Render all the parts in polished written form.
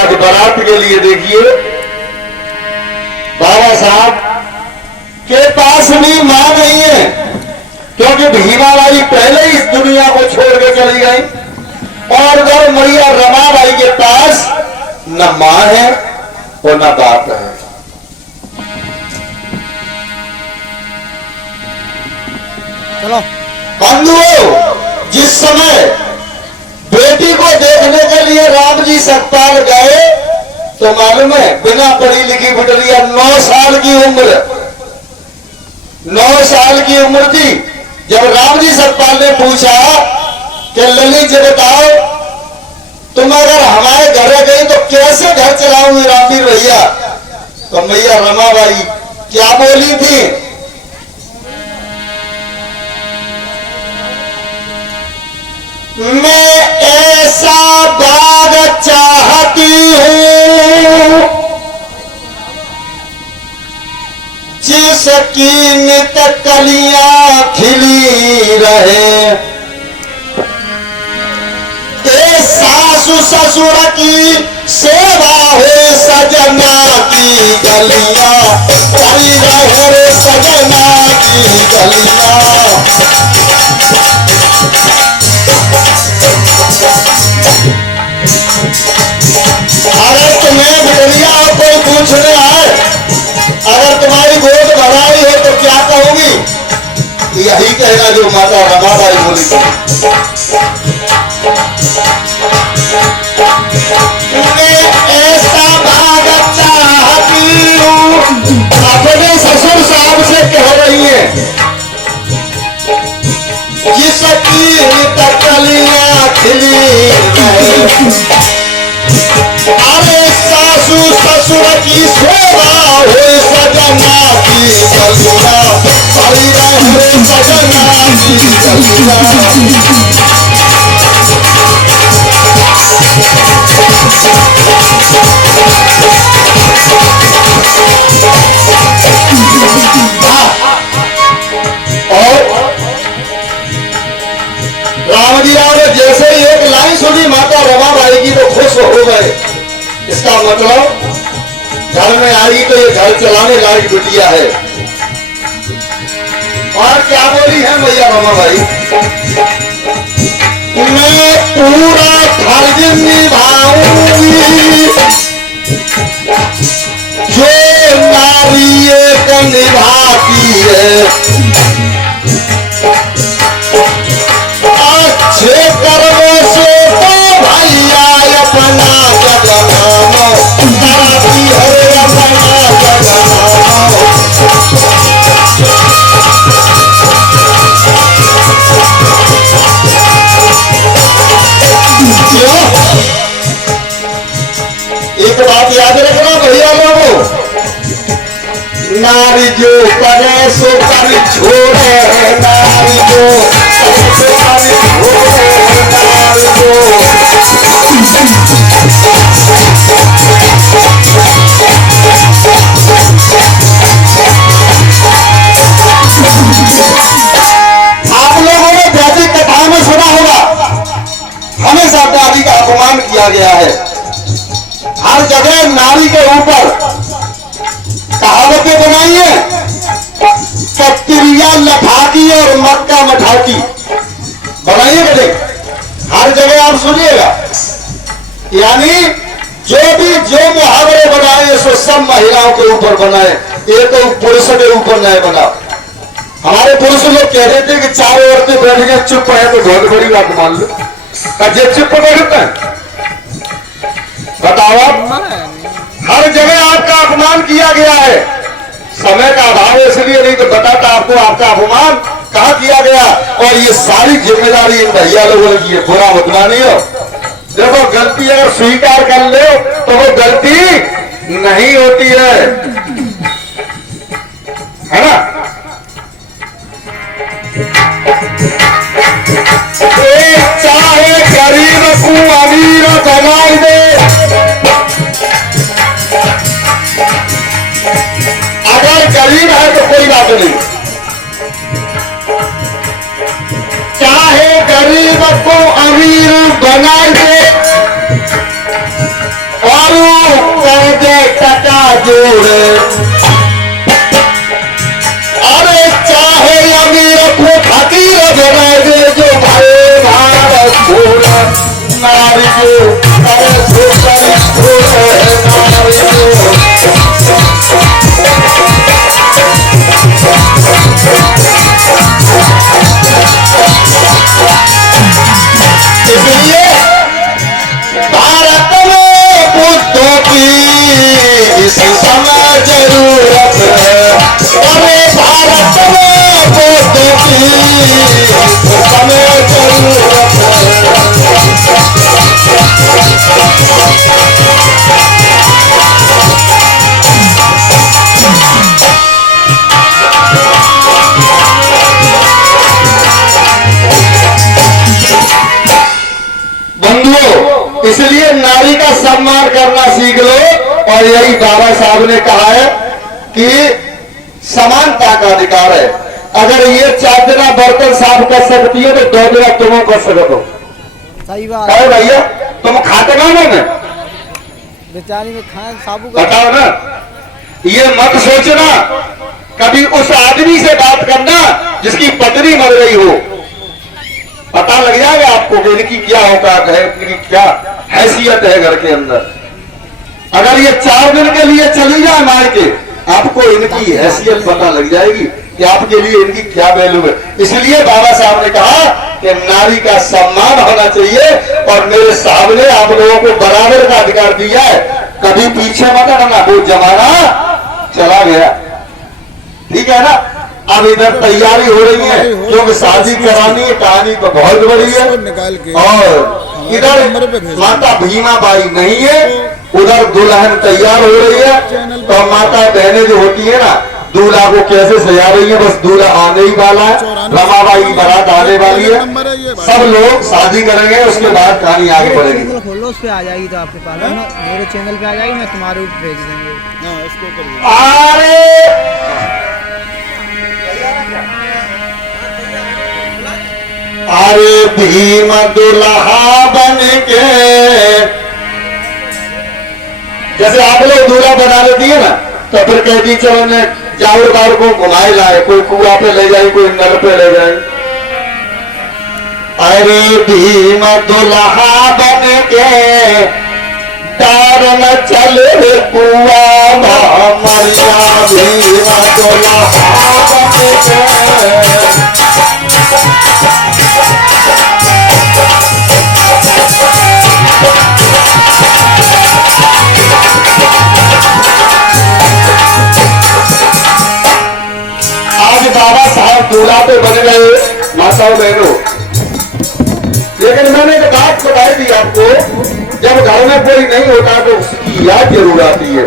आज बारात के लिए देखिए बाबा साहब के पास भी मां नहीं है, क्योंकि भीमाबाई पहले ही इस दुनिया को छोड़ के चली गई। और उधर मैया रमाबाई के पास न मां है और न बाप है। चलो बंधुओं, जिस समय बेटी को देखने के लिए राम जी सतपाल गए तो मालूम है बिना पढ़ी लिखी बिटरिया 9 साल की उम्र, 9 साल की उम्र थी। जब राम जी सतपाल ने पूछा कि ललित जी बताओ, तुम अगर हमारे घर गई तो कैसे घर चलाऊंगी रामवीर भैया? तो मैया रमाबाई क्या बोली थी? मैं ऐसा बाग चाहती हूं जिसकी नित कलियां खिली रहे, सासु ससुर की सेवा हो सजना की गलियां खिली रहे, सजना की गलियां। अगर तुम्हें बिटरिया कोई पूछने आए, अगर तुम्हारी गोद भराई हो तो क्या कहोगी? यही कहना जो माता रमाबाई बोली थी। मैं ऐसा भाग चाहती हूं, अपने ससुर साहब से कह रही है, जिसकी कलियां खिली रहे। अरे सासू ससुर की सेवा हो सजना की गलियां खिली रहे, सजना की गलियां। राम जी राव ने जैसे ही एक लाइन सुनी माता रमाबाई की तो खुश हो गए। इसका मतलब घर में आई तो ये घर चलाने लायक बिटिया है। और क्या बोली है मैया रमाबाई? मैं पूरा फर्ज निभाऊंगी जो नारी एक निभाती है, अच्छे कर्मों से तो भैया अपना जगनानो कराती है, अपना जगनानो। एक बात याद रखना भैया लोगों, नारी जो करे सो कर छोड़े, नारी जो करे सो कर छोड़े, नारी जो। आप लोगों ने वैदिक कथा में सुना होगा, हमेशा नारी का अपमान किया गया है। हर जगह नारी के ऊपर कहावतें बनाई है, कत्तिरिया लठाकी और मक्का मठाकी बनाइए बेटे, हर जगह आप सुनिएगा। यानी जो मुहावरे बनाए सो सब महिलाओं के ऊपर बनाए, ये तो पुरुषों के ऊपर नहीं बना। हमारे पुरुष लोग कह रहे थे कि चारों औरतें बैठ के चुप है तो बहुत बड़ी बात मान लो, जे चुप बैठता है। बताओ आप, हर जगह आपका अपमान किया गया है। समय का अभाव है इसलिए नहीं तो बताता आपको आपका अपमान कहाँ किया गया। और ये सारी जिम्मेदारी इन भैया लोगों ने की है, बुरा मतला नहीं हो। देखो गलती अगर स्वीकार कर ले तो वो गलती नहीं होती है ना? चाहे गरीब को अमीर बना दे, अगर गरीब है तो कोई बात नहीं, चाहे गरीब को अमीर बना दे और दारू कर दे टका जोड़े, अरे चाहे अमीर को फकीर बना दे जो भाई भारत छोड़े, नारी को अरे छोड़े नारी को। इसलिए भारत में बुद्धों की इस समय जरूरत है, अरे भारत में बुद्धों की इस समय जरूरत है। बंधुओं, इसलिए नारी का सम्मान करना सीख लो। और यही बाबा साहब ने कहा है कि समानता का अधिकार है। अगर ये 4 दिन बर्तन साफ कर सकती है तो 2 दिन तुम कर सकते हो। सही बात कहो भैया, तुम खाते गाने में बेचारी में खाए साबू का बताओ ना। ये मत सोचना कभी उस आदमी से बात करना जिसकी पत्नी मर गई हो। पता लग जाएगा आपको कि इनकी क्या औकात है, इनकी क्या हैसियत है घर के अंदर। अगर ये 4 दिन के लिए चली जाए मायके, आपको इनकी हैसियत पता लग जाएगी कि आपके लिए इनकी क्या वैल्यू है। इसलिए बाबा साहब ने कहा कि नारी का सम्मान होना चाहिए। और मेरे साहब ने आप लोगों को बराबर का अधिकार दिया है। कभी पीछे मत हटना, वो जमाना चला गया, ठीक है ना। अब इधर तैयारी हो रही है क्योंकि शादी करानी है, कहानी तो बहुत बड़ी है। और इधर माता भीमा बाई नहीं है, उधर दुल्हन तैयार हो रही है। तो माता बहनें जो होती है ना, दूल्हा को कैसे सजा रही है, बस दूल्हा आने ही वाला है, रमाबाई की बारात आने वाली है, सब लोग शादी करेंगे, उसके बाद कहानी आगे बढ़ेगी। चैनल खोलो, उस पे आ जाएगी तो आपके पास मेरे चैनल पे आ जाएगी, मैं तुम्हारे ऊपर भेज देंगे। अरे अरे भीम दुल्हा बन के, जैसे आप लोग दूल्हा बना लेती है ना, तो फिर कहती चलो ने जाऊर बार को घुमाए लाए, कोई कुआ पे ले जाए, कोई नल पे ले जाए। अरे भीम दुल्हा बन के तार न चले कुआ मरिया, भीम दुल्हा बन के। आज बाबा साहब दूल्हा तो बन गए माताओं बहनों, लेकिन मैंने एक बात बताई थी आपको, जब घर में कोई नहीं होता तो उसकी याद जरूर आती है।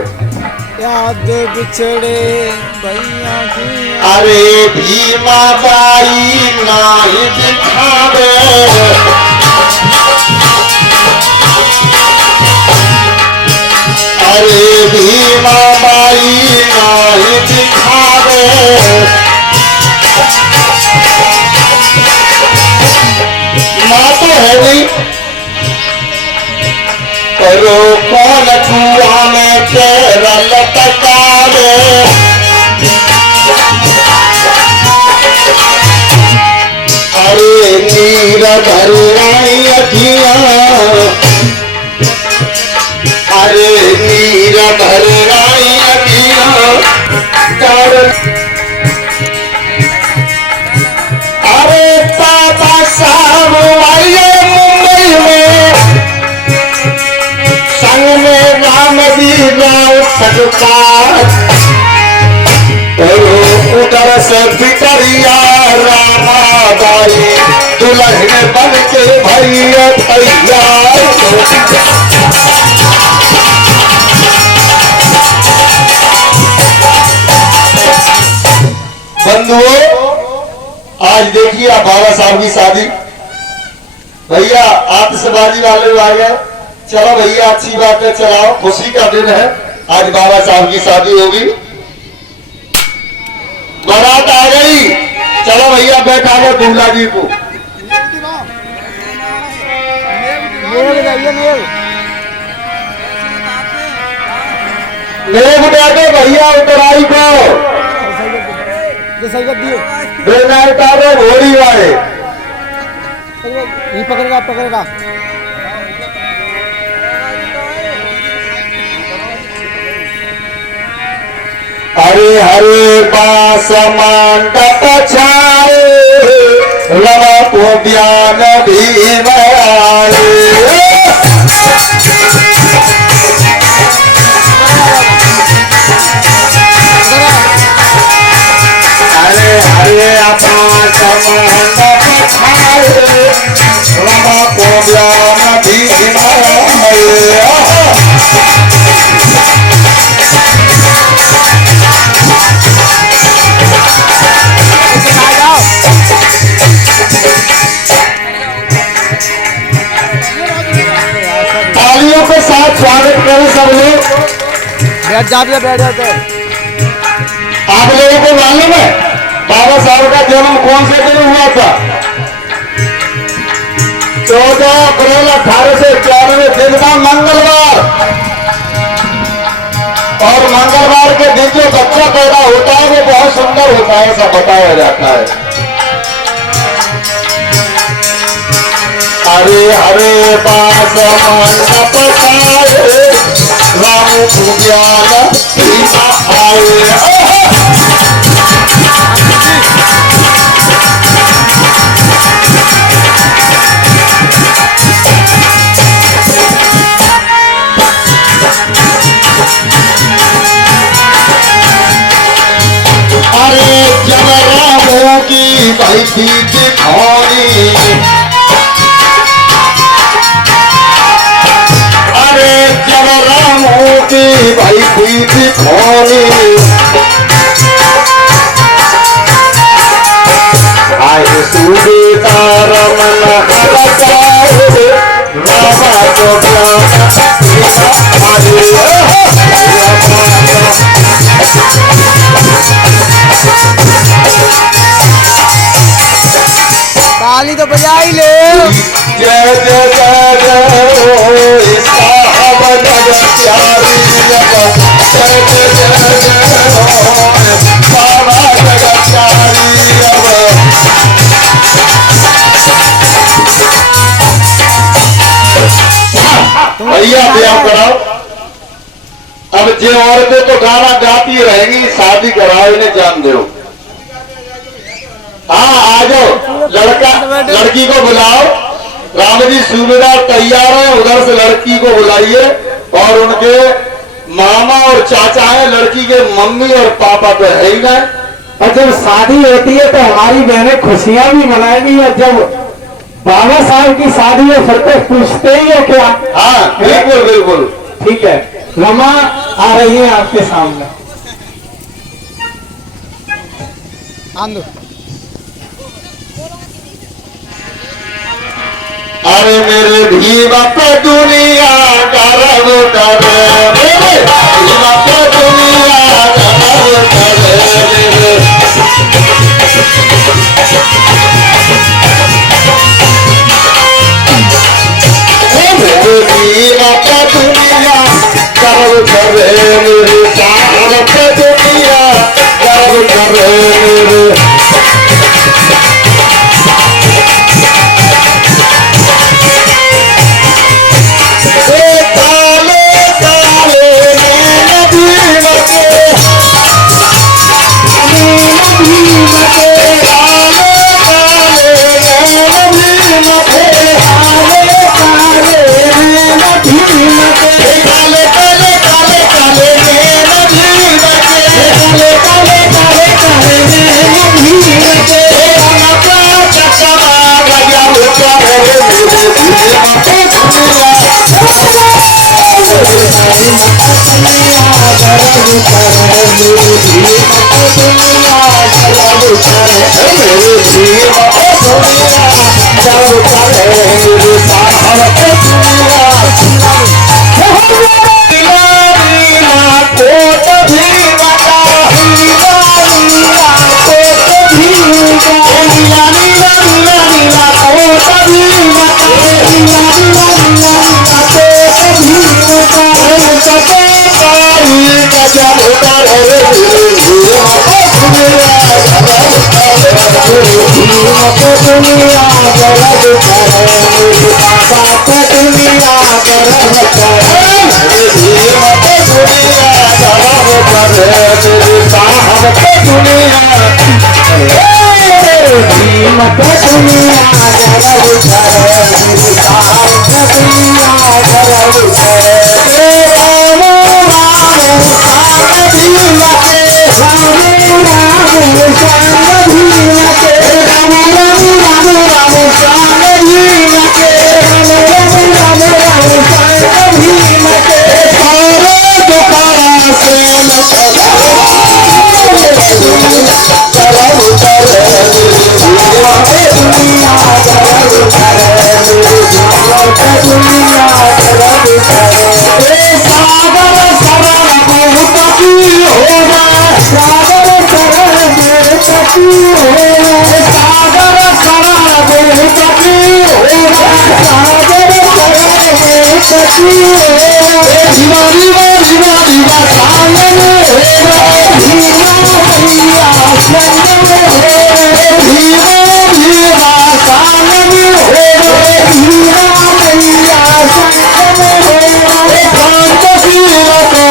याद बिछड़े भैया की, अरे भीमा बाई नाही दिखावे, अरे भीमा बाई नाही दिखावे, माँ तो है नहीं, करो कौन कुआ में तेरा लटकावे, अरे नीर भर आई अखियां, अरे नीर भर आई अखियां, अरे बाबा साहब आइए मुंबई में, संग में राम जी राव सरकार, उधर से भितरिया रामाबाई दुल्हन बन के भैया भैया। बंधुओं, आज देखिए आप बाबा साहब की शादी, भैया आतिशबाजी वाले आ गए, चलो भैया अच्छी बात है, चलाओ, खुशी का दिन है, आज बाबा साहब की शादी होगी, बारात आ गई, चलो भैया बैठा लो दूल्हा जी को। मेरे बेटे भैया उतराई को सही कर दिए। बिना उतारे घोड़ी वाले ये पकड़ेगा पकड़ेगा। हरे हरे बास मांड पछाए लवा को ज्ञान भीम आए। हरे हरे बास मांड पछाए लवा को ज्ञान भीम आए। तालियों के साथ स्वागत करें सब लोग। बैठ जाते बैठ जाते। आप लोगों को मालूम है बाबा साहब का जन्म कौन से दिन हुआ था? 14 अप्रैल 1891 दिन था मंगलवार। और मंगलवार के दिन जो बच्चा पैदा होता है वो बहुत सुंदर होता है ऐसा बताया जाता है। हरे हरे बास मांड पछाए राम को ज्ञान भीम आए। अरे जब रामों की भाई थी खोनी, अरे जब रामों की भाई थी खोनी, आए सूबेदार मन हरसाए रामा को ताली तो बजा ही ले। जय जय जय जय साहब जगत प्यारी जगत जय जय जय जय बाबा जगत प्यारी। भैया ब्याह कराओ। अब जो औरतें तो गाना गाती रहेंगी शादी कराओ इन्हें जान दो। हाँ आ जाओ लड़का लड़की को बुलाओ। राम जी सूबेदार तैयार है उधर से लड़की को बुलाइए और उनके मामा और चाचा हैं लड़की के मम्मी और पापा तो है ही ना। और जब शादी होती है तो हमारी बहनें खुशियां भी मनाएंगी और जब बाबा साहब की शादी है फिर तो पूछते ही है क्या। हाँ बिल्कुल बिल्कुल ठीक है। रमा आ रही है आपके सामने। आंदो। अरे मेरे भीम पे दुनिया गर्व करे, मेरे भीम पे दुनिया गर्व करे। मेरे भीम पे दुनिया गर्व करे, मेरे साहब पे दुनिया गर्व करे। मेरे पे दुनिया गर्व करे, मेरे बाबा पे दुनिया गर्व करे, भीम पे दुनिया गर्व करे, मेरे साहब पे दुनिया भीम पे दुनिया गर्व करे, मेरे साहब पे दुनिया गर्व करे। राम राम शान भीम के, राम राम शान भीम के, राम राम राम राम शान भीम के, राम राम शान भीम के। सारे दुखारा से करव करे, दुनिया गर्व करे, मेरे साहब पे दुनिया गर्व करे, मेरे साहब पे दुनिया गर्व करे। सागर सरल बहुत की होगा, सागर सरल बहुत की होगा, सागर सरल बहुत की होगा, सागर सरल बहुत की होगा। जीवा जीवा जीवा जीवा सालन होगा, भीमा भैया संग में है, जीवा जीवा सालन होगा, भीमा भैया संग में है। शांत शील को साथ करे, दुनिया गर्व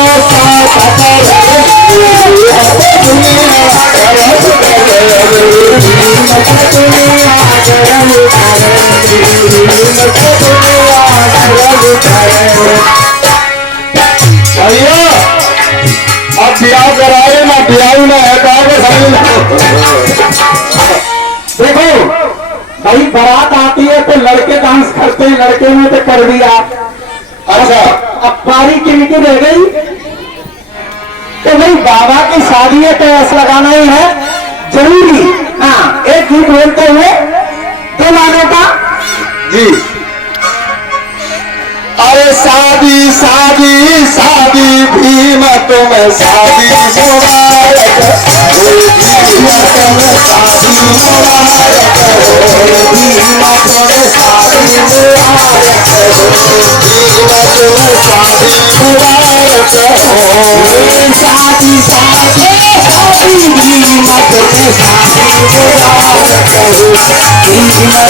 करे, भीम पे दुनिया गर्व करे, भीम पे दुनिया गर्व करे। भैया अब ब्याह कराए ना ब्याह ना है कहा समझ देखो भाई बारात आती है तो लड़के डांस करते हैं, लड़के ने तो कर दिया। अच्छा अब बारी किनकी रह गई? तो भाई बाबा की शादी है तो ऐसा लगाना ही है जरूरी। हाँ एक गीत बोलते हुए दो लानों का। जी अरे शादी शादी शादी भीम तुम्हें शादी मुबारक, भीम तुम्हें शादी मुबारक, भीम तुम्हें शादी मुबारक, भीम तुम्हें शादी मुबारक, शादी शादी शादी भीम तुम्हें शादी मुबारक, भीम तुम्हें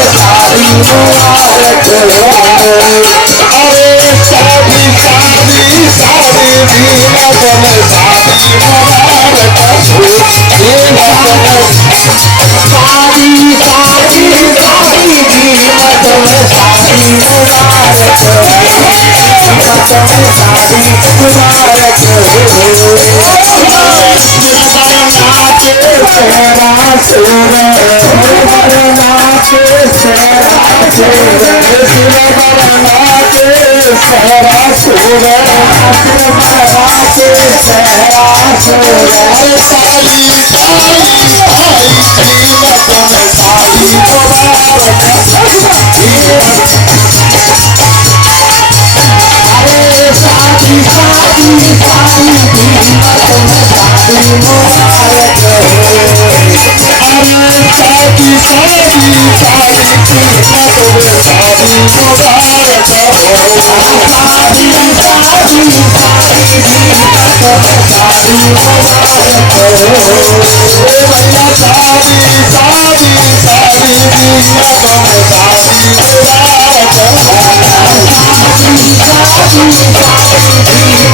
शादी मुबारक। अरे शादी शादी शादी भीम तुम्हें शादी मुबारक, भीम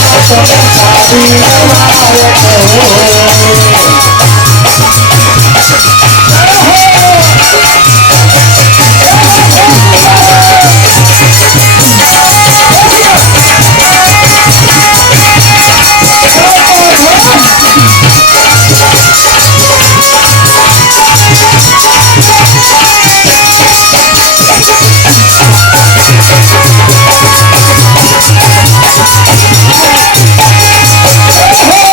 तुम्हें शादी शादी शादी भीम तुम्हें शादी मुबारक, भीम तुम्हें शादी मुबारक।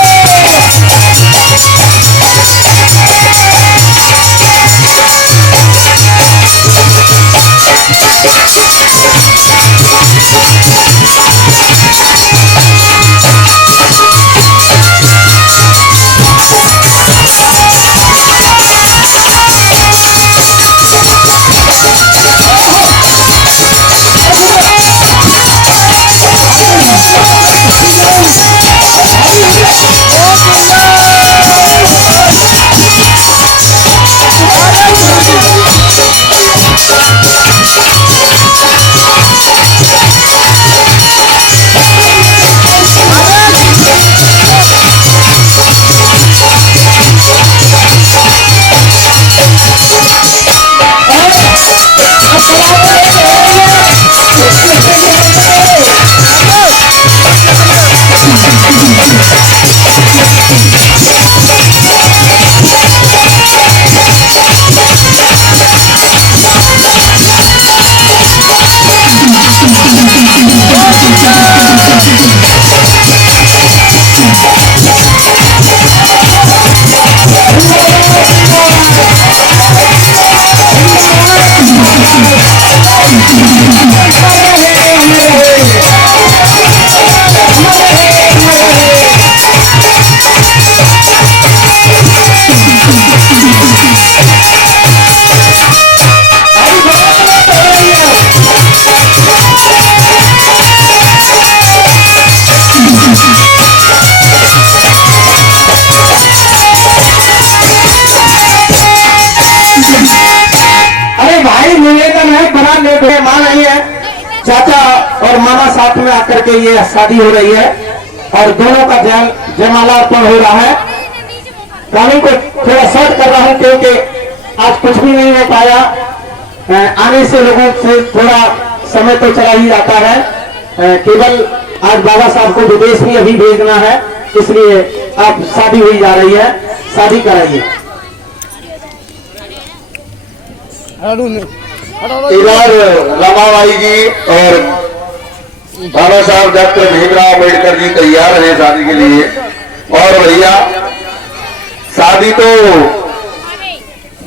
आकर के ये शादी हो रही है और दोनों का जयमाला अर्पण हो रहा है। कहानी को थोड़ा शॉर्ट कर रहा हूं क्योंकि आज कुछ भी नहीं हो पाया। आने से लोगों से थोड़ा समय तो चला ही जाता है। केवल आज बाबा साहब को विदेश भी अभी भेजना है, इसलिए अब शादी हुई जा रही है, शादी कराइए। इधर रमाबाई जी और बाबा साहब डॉक्टर भीमराव अम्बेडकर जी तैयार हैं शादी के लिए। और भैया शादी तो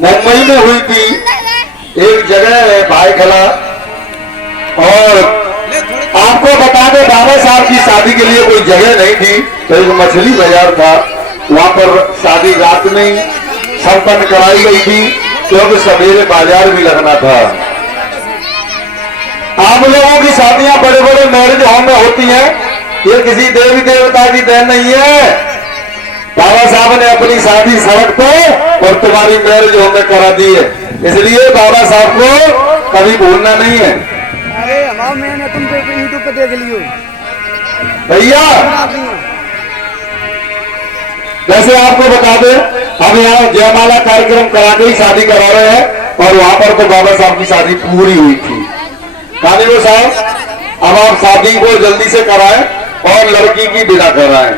मुंबई में हुई थी, एक जगह है भाईखला। और आपको बता दें बाबा साहब की शादी के लिए कोई जगह नहीं थी, तो एक मछली बाजार था, वहां पर शादी रात में ही संपन्न कराई गई थी क्योंकि सवेरे बाजार भी लगना था। आप लोगों की शादियां बड़े बड़े मैरिज होम में होती हैं, ये किसी देवी देवता की देन नहीं है। बाबा साहब ने अपनी शादी सड़क पे और तुम्हारी मैरिज होम में करा दी है, इसलिए बाबा साहब को कभी भूलना नहीं है। अरे हमारा मैंने तुम यूट्यूब पे देख लियो भैया। वैसे आपको बता दें हम यहाँ जयमाला कार्यक्रम करा के ही शादी करा रहे हैं और वहां पर तो बाबा साहब की शादी पूरी हुई थी। कानून साहब अब आप शादी को जल्दी से कराएं और लड़की की विदा कराएं।